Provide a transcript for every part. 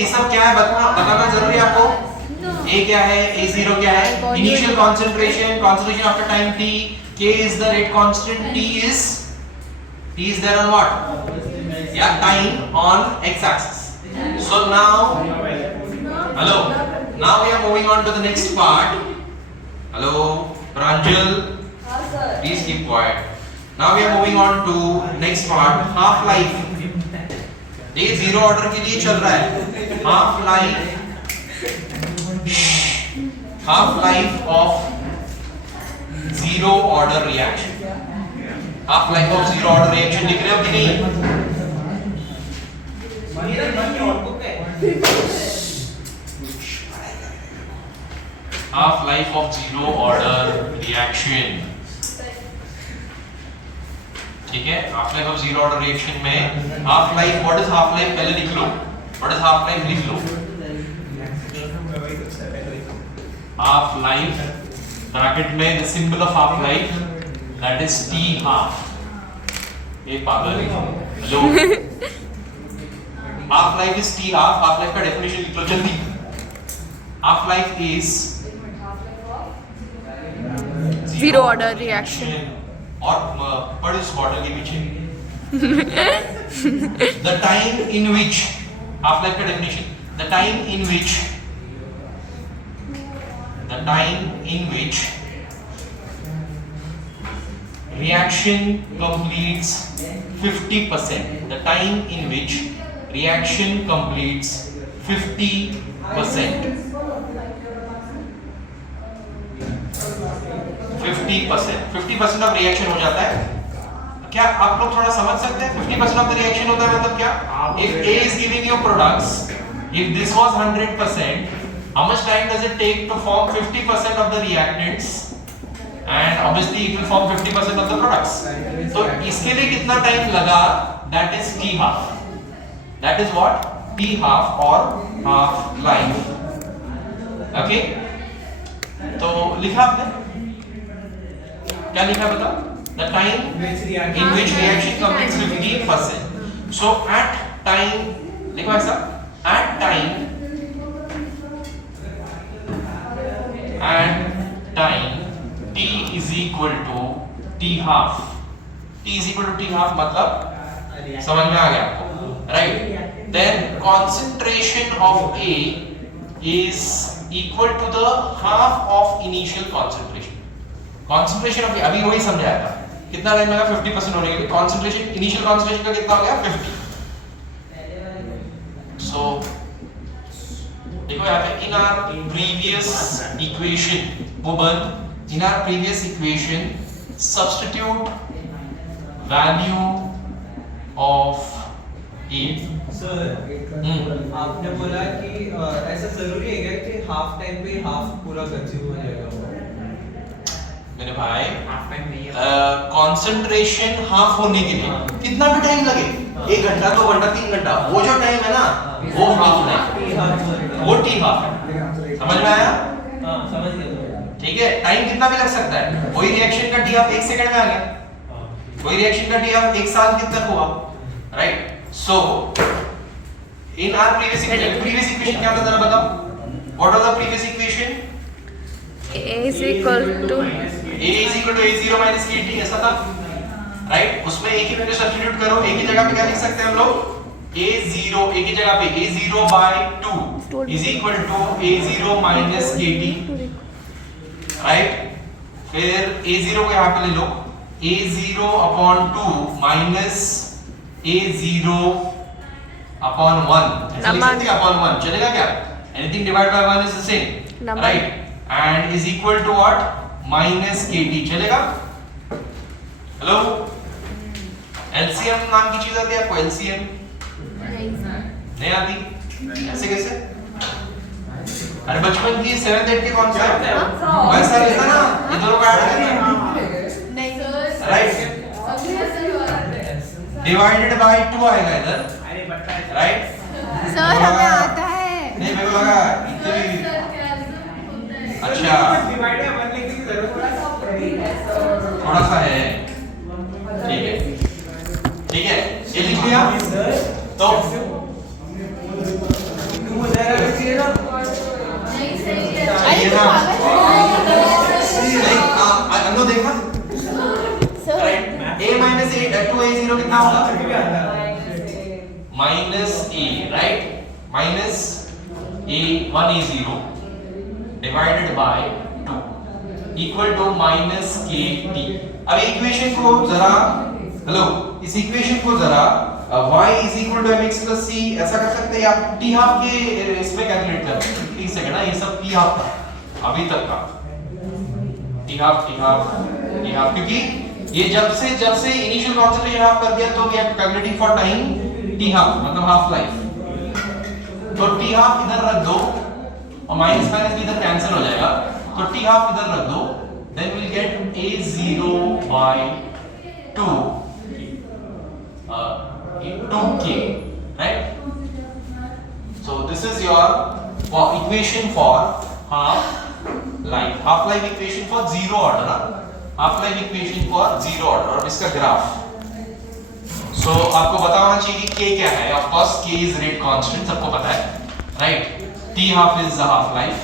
ये सब क्या है बताना जरूरी है आपको। A क्या है, A0 क्या है, initial concentration after time t, K is the rate constant, T is there on what? Yeah, time on x-axis. So now, hello. Now we are moving on to the next part. Hello, Pranjal. Please keep quiet. Now we are moving on to next part, half life. ये zero order के लिए चल रहा है। Half life of zero order reaction. Half life of zero order reaction दिख रहे हो कि नहीं? Half life of zero order reaction, ठीक है। Half life of zero order reaction में half life, what is half life पहले लिख लो। व्हाट इज हाफ लाइफ लिख लो। हाफ लाइफ ब्रैकेट में the symbol of half life that is T half. ये पागल है। Hello, half life is T half. Half life का डेफिनेशन लिख लो जल्दी। Half life is zero order reaction और पढ़ इस बॉटल के पीछे। The time in which, half life का definition, the time in which reaction completes 50%. The time in which reaction completes 50%. 50% of reaction हो जाता है। क्या आप लोग थोड़ा समझ सकते हैं 50% ऑफ द रिएक्शन होता है मतलब क्या? If A is giving you products, if this was 100%, how much time does it take to form 50% of the reactants? And obviously it will form 50% of the products. तो इसके लिए कितना time लगा? That is T half. That is what? T half or half life. Okay? तो लिखा आपने? क्या लिखा बताओ? The time in which reaction completes 50%. So at time, देखो ऐसा, at time t is equal to t half. T is equal to t half मतलब समझ में आ गया आपको, right? Then concentration of A is equal to the half of initial concentration. Concentration of A, अभी वही समझाया था। कितना टाइम लगा 50% होने के लिए? Concentration, initial concentration का कितना हो गया? 50. So देखो यहाँ पे in our previous equation, वो बंद in our previous equation substitute value of A. Sir, आपने बोला कि ऐसा जरूरी है क्या कि हाफ टाइम पे हाफ पूरा कंज्यूम हो जाएगा? मेरे भाई कंसंट्रेशन हाफ होने के लिए कितना भी टाइम लगे, 1 घंटा 2 घंटा 3 घंटा, वो जो टाइम है ना वो हाफ है, वो टी हाफ है। समझ में आया? हाँ, समझ गया। ठीक है, टाइम कितना भी लग सकता है। वही रिएक्शन का टी हाफ 1 सेकंड में आ गया, वही रिएक्शन का टी हाफ 1 साल कितना हुआ, right? So in our previous equation क्या था जरा बताओ? What was the previous equation? A is equal to A0 minus KT, ऐसा था, राइट? उसमें एक ही वैल्यू सब्स्टिट्यूट करो, एक ही जगह पे क्या लिख सकते हैं हम लोग? A0 एक ही जगह पे A0 by 2 is equal to A0 minus KT, right? फिर A0 को यहाँ पे ले लो, A0 upon 2 minus A0 upon 1, ऐसा लिख सकते हैं upon 1, चलेगा क्या? Anything divided by 1 is the same, right? And is equal to what? Minus KT, चलेगा? हेलो, LCM नाम की चीज आती है आपको? LCM नहीं आती? ऐसे कैसे? अरे बचपन की 7th 8th के कॉन्सेप्ट वैसा रहता ना, ये दोनों का ऐड करना नहीं, राइट? डिवाइडेड बाय 2 आएगा इधर, राइट? सर हमें आता है। नहीं मेरे को लगा इतनी, अच्छा थोड़ा सा है, ठीक है, ये लिख लिया। तो है ना? ये ना अन्नो देखना right a minus a 2a0 कितना होगा minus a right minus a 1a0 divided by 2 equal to minus kt अब इक्वेशन को जरा हेलो इस इक्वेशन को जरा y is equal to mx plus c ऐसा कर सकते हैं आप t half के इसमें कैलकुलेट कर 30 सेकंड ना ये सब t half था अभी तक का t half क्योंकि ये जब से इनिशियल कॉन्सेंट्रेशन हाफ कर दिया तो we are calculating for time t half मतलब हाफ लाइफ तो t half इधर रख दो और माइनस माइनस इधर कैंसिल हो जाएगा तो t half इधर रख दो then we will get a0 by 2 2k right so this is your equation for half life equation for zero order half life equation for zero order और इसका graph so आपको पता होना चाहिए कि k क्या है of course k is rate constant सबको पता है right t half is the half life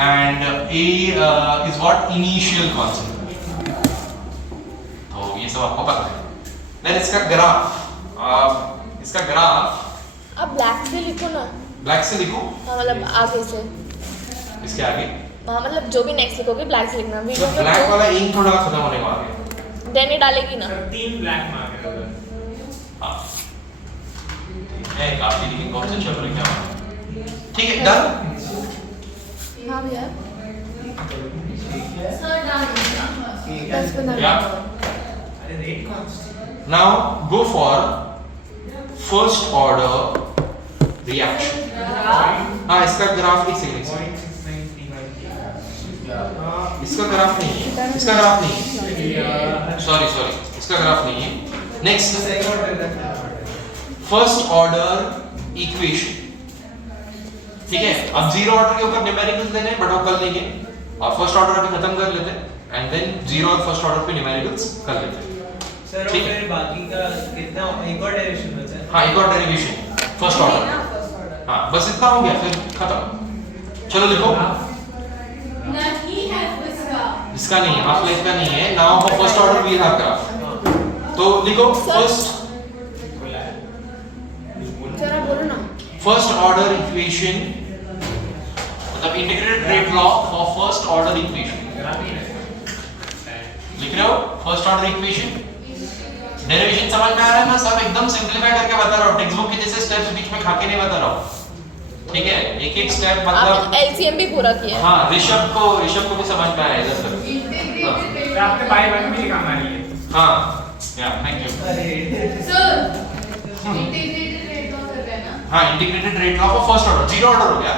and a is what initial concentration तो ये सब आपको पता है then इसका ग्राफ आप ब्लैक से लिखो ना ब्लैक से लिखो हाँ मतलब आगे से इसके आगे हाँ मतलब जो भी नेक्स्ट लिखोगे ब्लैक से लिखना वीडियो में ब्लैक वाला इंक थोड़ा खत्म होने को आ गया देन ये डालेगी ना 3 ब्लैक मार्क है उधर हाँ है काफी लेकिन कौन से चल रहे क्या ठीक है डन हाँ भैया Yeah. अरे rate constant Now go for first order reaction. हाँ इसका ग्राफ एक सेकंड इसका ग्राफ नहीं है सॉरी इसका ग्राफ नहीं है नेक्स्ट फर्स्ट ऑर्डर इक्वेशन ठीक है अब जीरो ऑर्डर के ऊपर न्यूमेरिकल्स देने हैं बट वो कर लेंगे और फर्स्ट ऑर्डर अभी खत्म कर लेते हैं एंड देन जीरो और फर्स्ट ऑर्डर पे न्यूमेरिकल्स कर लेते हैं सर और फिर बाकी का कितना एक और डेरिवेशन बचा है हाँ एक और डेरिवेशन फर्स्ट ऑर्डर हाँ बस इतना हो गया फिर खत्म चलो लिखो इसका नहीं हाफ लाइफ का नहीं है now for first order we have graph तो लिखो जरा बोलो ना फर्स्ट ऑर्डर इक्वेशन मतलब integrated rate law for first order equation लिख रहे हो फर्स्ट ऑर्डर इक्वेशन डेरिवेशन समझ में आ रहा है ना सब एकदम सिंपलीफाई करके बता रहा हूं टेक्स्ट बुक के जैसे स्टेप्स बीच में खाके नहीं बता रहा हूं ठीक है एक एक स्टेप मतलब एलसीएम भी पूरा किया हां ऋषभ को भी समझ में आया इधर तक तो आपने बाय वन भी लिखा हमारे लिए हां या थैंक यू हां integrated rate law for first order zero order हो गया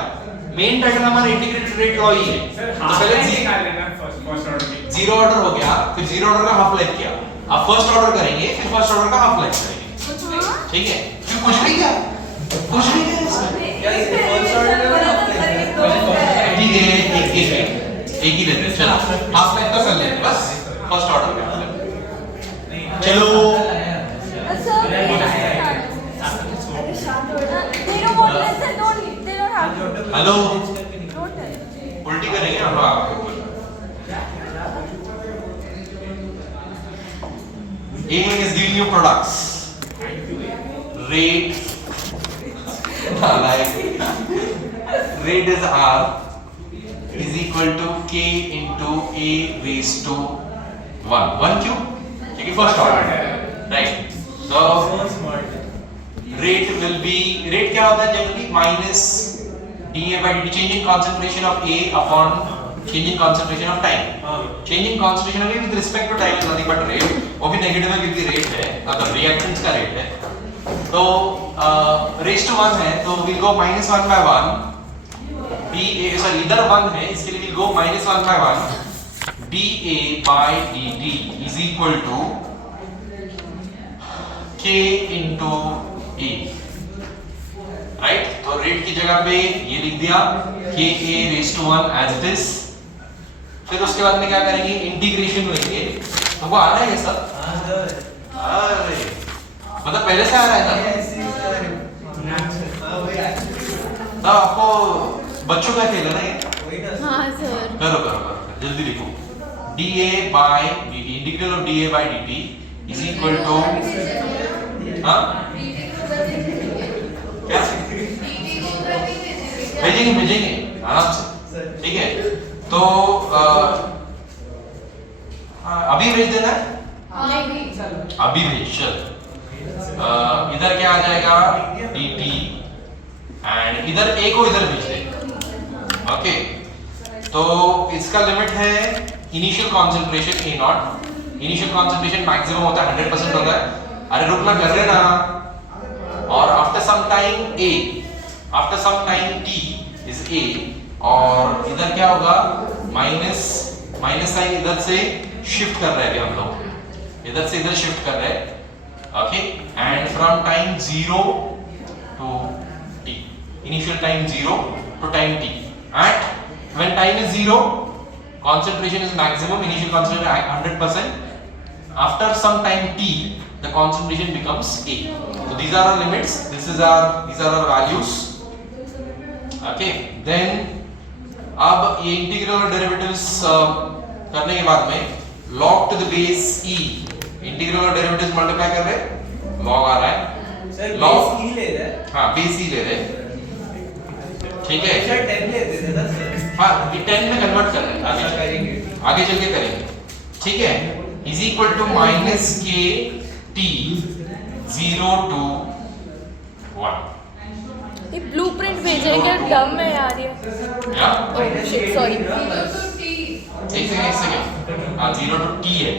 मेन टाइटल हमारा इंटीग्रेटेड रेट लॉ ही है सर तो हाफ पहले लाइफ निकाल लेना फर्स्ट ऑर्डर में जीरो ऑर्डर हो गया फिर जीरो ऑर्डर का हाफ लाइफ किया अब फर्स्ट ऑर्डर करेंगे फिर फर्स्ट ऑर्डर का हाफ लाइफ करेंगे ठीक है क्यों कुछ नहीं क्या इसमें क्या ये फर्स्ट ऑर्डर में ठीक है एक ही लेते हैं चलो हाफ लाइफ का कर लेते हैं बस फर्स्ट ऑर्डर का चलो हेलो उल्टी करेंगे हम आपके ऊपर A is giving you products. Rate rate is R is equal to K into A raised to 1. 1 cube? Okay, first order. Right. So rate will be rate क्या होता है generally minus dA by dt change in concentration of A upon change in concentration of time. Change in concentration again with respect to time is nothing but rate. वो भी negative है क्योंकि rate है मतलब reactants का rate है तो raise to 1 है तो will go -1 by 1 dA sorry इधर 1 है इसके लिए will go -1 by 1 dA by dt is equal to K into A right तो रेट की जगह पे ये लिख दिया K A raised to 1 as it is फिर उसके बाद में क्या करेंगे इंटीग्रेशन लेंगे तुमको आ रहा है ये सब अरे मतलब पहले से आ रहा है ना ना आपको बच्चों का खेल है ना ये? वही ना हाँ सर करो करो करो जल्दी लिखो dA by dt integral of dA by dt is equal to हाँ क्या भेजेंगे भेजेंगे आराम से ठीक है तो अभी भेज देना है अभी भेज चल इधर क्या आ जाएगा dt एंड इधर a को इधर भेज दे ओके तो इसका लिमिट है initial concentration A not initial concentration maximum होता है 100% होता है अरे रुकना कर रहे ना और after some time t is A और इधर क्या होगा माइनस साइन इधर से शिफ्ट कर रहे हैं अभी हम लोग इधर से इधर शिफ्ट कर रहे हैं okay and from time 0 to t initial time 0 to time t at when time is 0 concentration is maximum initial concentration 100% after some time t the concentration becomes A so these are our limits these are our values okay then अब ये integral और derivatives करने के बाद में log to the base e integral और derivatives multiply कर रहे हैं log आ रहा है सर log बेस ही ले रहा है हाँ बेस ही ले रहे हैं ठीक है सर 10 लेते थे ना सर हाँ ये 10 में कन्वर्ट कर रहे हैं अच्छा करेंगे आगे चल के करेंगे ठीक है इज इक्वल टू माइनस के टी 0 टू 1 ये ब्लूप्रिंट भेजे क्या डम है यार ये या सॉरी एक सेकंड हाँ 0 टू टी है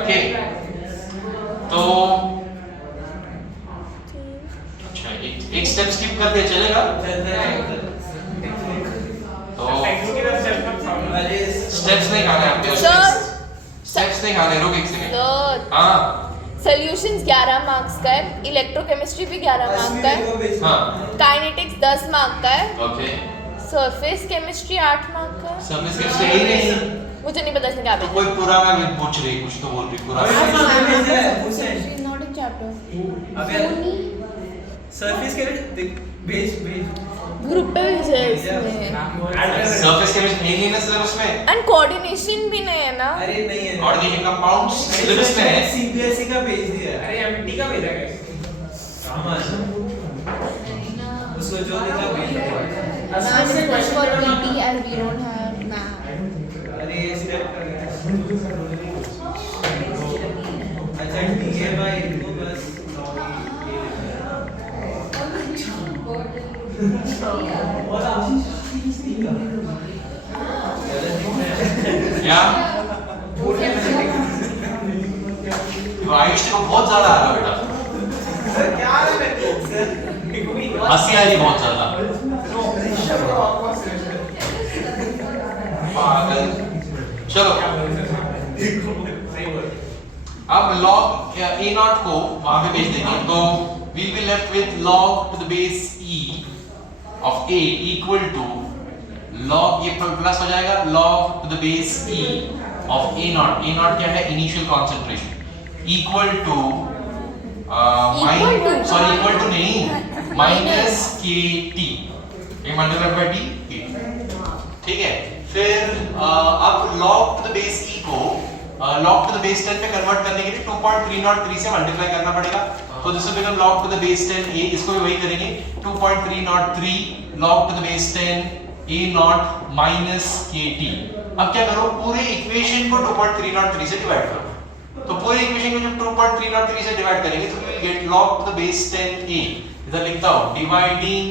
ओके तो अच्छा एक स्टेप स्किप कर दे चलेगा तो अरे स्टेप्स नहीं खाने आपके सर स्टेप्स नहीं खाने रुक एक सेकंड सर हाँ सॉल्यूशंस 11 मार्क्स का है इलेक्ट्रोकेमिस्ट्री भी 11 मार्क्स का है हाँ काइनेटिक्स 10 मार्क का है ओके सरफेस केमिस्ट्री 8 मार्क का है सर्विस के सही नहीं मुझे नहीं पता इसने क्या तो भेजा कोई पुराना भी पूछ रही कुछ तो बोल रही पुराना नॉट इन चैप्टर अबे सरफेस के भेज ग्रुप पे भेजा है इसमें सरफेस केमिस्ट्री नहीं है ना सिलेबस में एंड कोऑर्डिनेशन भी नहीं है ना अरे नहीं है ऑर्गेनिक कंपाउंड्स सिलेबस में है सीबीएसई का भेज दिया अरे एमटी का भेजा कैसे सामान उसको जो दिखा भेज दिया for PT as we don't have math. अरे ये स्टेप अच्छा ठीक है भाई इनको बस या आयुष को बहुत ज्यादा आ रहा बेटा सर क्या है मेरे को सर हंसी आ रही बहुत ज्यादा पागल चलो अब log a नॉट को वहां पे भेज देंगे तो we will be left with log to the base e of a equal to log ये प्लस हो जाएगा log to the base e of a not क्या है initial concentration equal to equal to नहीं minus kt ये multiplied by t ठीक है फिर अब log to the base e को log to the base 10 में कन्वर्ट करने के लिए 2.303 से मल्टीप्लाई करना पड़ेगा तो this will become log to the base 10 a इसको भी वही करेंगे 2.303 log to the base 10 a not minus kt अब क्या करो पूरे इक्वेशन को 2.303 से डिवाइड करो तो पूरे इक्वेशन को जब 2.303 से डिवाइड करेंगे तो we will get log to the base 10 a इधर लिखता हूं dividing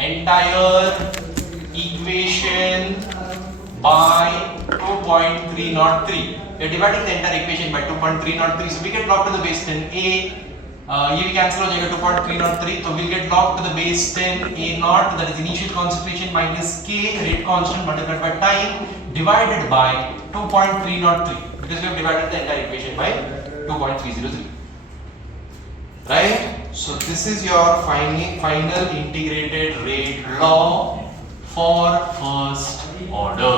entire equation by 2.303 we are dividing the entire equation by 2.303 so we get log to the base 10 a ये भी कैंसिल हो जाएगा 2.303 तो we'll get log to the base 10 a naught that is initial concentration minus k rate constant multiplied by time divided by 2.303 because we have divided the entire equation by 2.303 right so this is your final integrated rate law for first order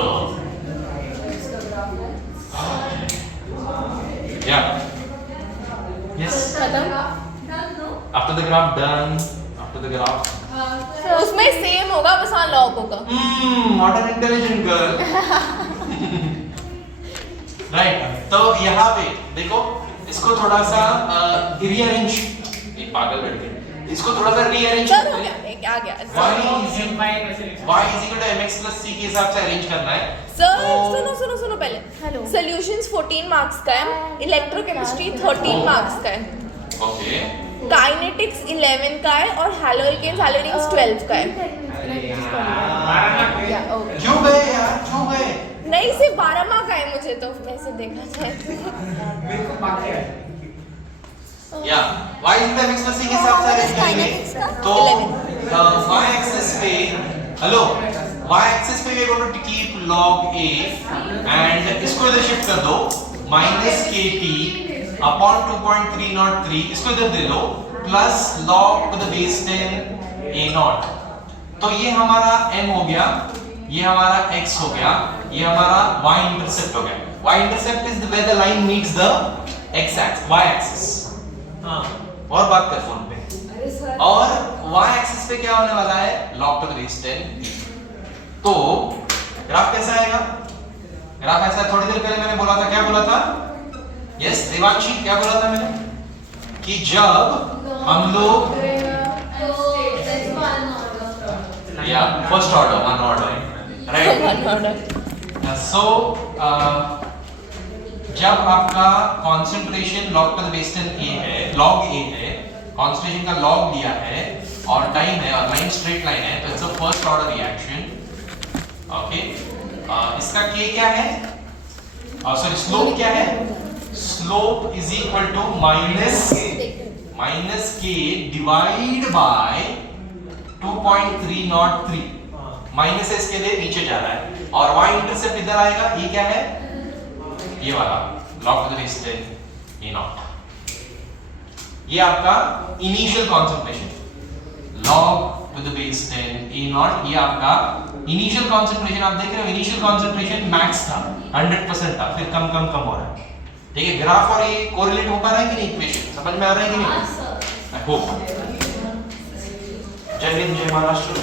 yeah yes खत्म after the graph done after the graph. उसमें same होगा बस हाँ log होगा. What an intelligent girl. Right. तो यहाँ पे देखो इसको थोड़ा सा रीअरेंज, एक पागल लड़के, इसको थोड़ा सा रीअरेंज चल हो गया, एक आ गया. y is equal to mx plus c के हिसाब से अरेंज करना है. सर सुनो पहले. हेलो. सॉल्यूशंस 14 मार्क्स का है, इलेक्ट्रोकेमिस्ट्री 13 मार्क्स का है, ओके. काइनेटिक्स 11 का है और हैलोजेन्स हैलोजेन्स 12 का है. क्यों गए यार, क्यों गए? नहीं सिर्फ 12 मार्क आए मुझे तो वैसे देखा जाए. मेरे को बाकी है या y is equal to mx plus c के हिसाब से अरेंज करेंगे. तो y एक्सिस पे, हेलो, y एक्सिस पे we are going to keep log a and इसको इधर शिफ्ट कर दो minus kt upon 2.303, इसको इधर दे लो plus log to the base 10 a naught. तो ये हमारा m हो गया, ये हमारा x हो गया, ये हमारा y इंटरसेप्ट हो गया. y intercept is where the line meets the x axis, y axis. हाँ, और बात कर फोन पे. और y एक्सिस पे क्या होने वाला है, log to the base 10. तो ग्राफ कैसा आएगा? ग्राफ ऐसा, थोड़ी देर पहले मैंने बोला था, क्या बोला था? यस देवांशी, क्या बोला था मैंने कि जब हम लोग या first order, one order, right. So जब आपका concentration log to the base 10 a है, log a है, कंसंट्रेशन का log लिया है और टाइम है और लाइन स्ट्रेट लाइन है, तो it's a first order reaction. Okay. इसका k क्या है, सॉरी स्लोप क्या है? Slope is equal to minus k divide by 2.303. Minus है इसके लिए नीचे जा रहा है और y इंटरसेप्ट इधर आएगा. ये क्या है, ये वाला log to the base 10 a naught. ये आपका initial concentration log to the base 10 a naught. ये आपका इनिशियल कंसंट्रेशन, आप देख रहे हो इनिशियल कंसंट्रेशन मैक्स था, 100% था, फिर कम हो रहा है. ठीक है, ग्राफ और ये कोरिलेट हो पा रहा है कि नहीं, इक्वेशन समझ में आ रहा है कि नहीं? I hope. जय हिंद, जय महाराष्ट्र.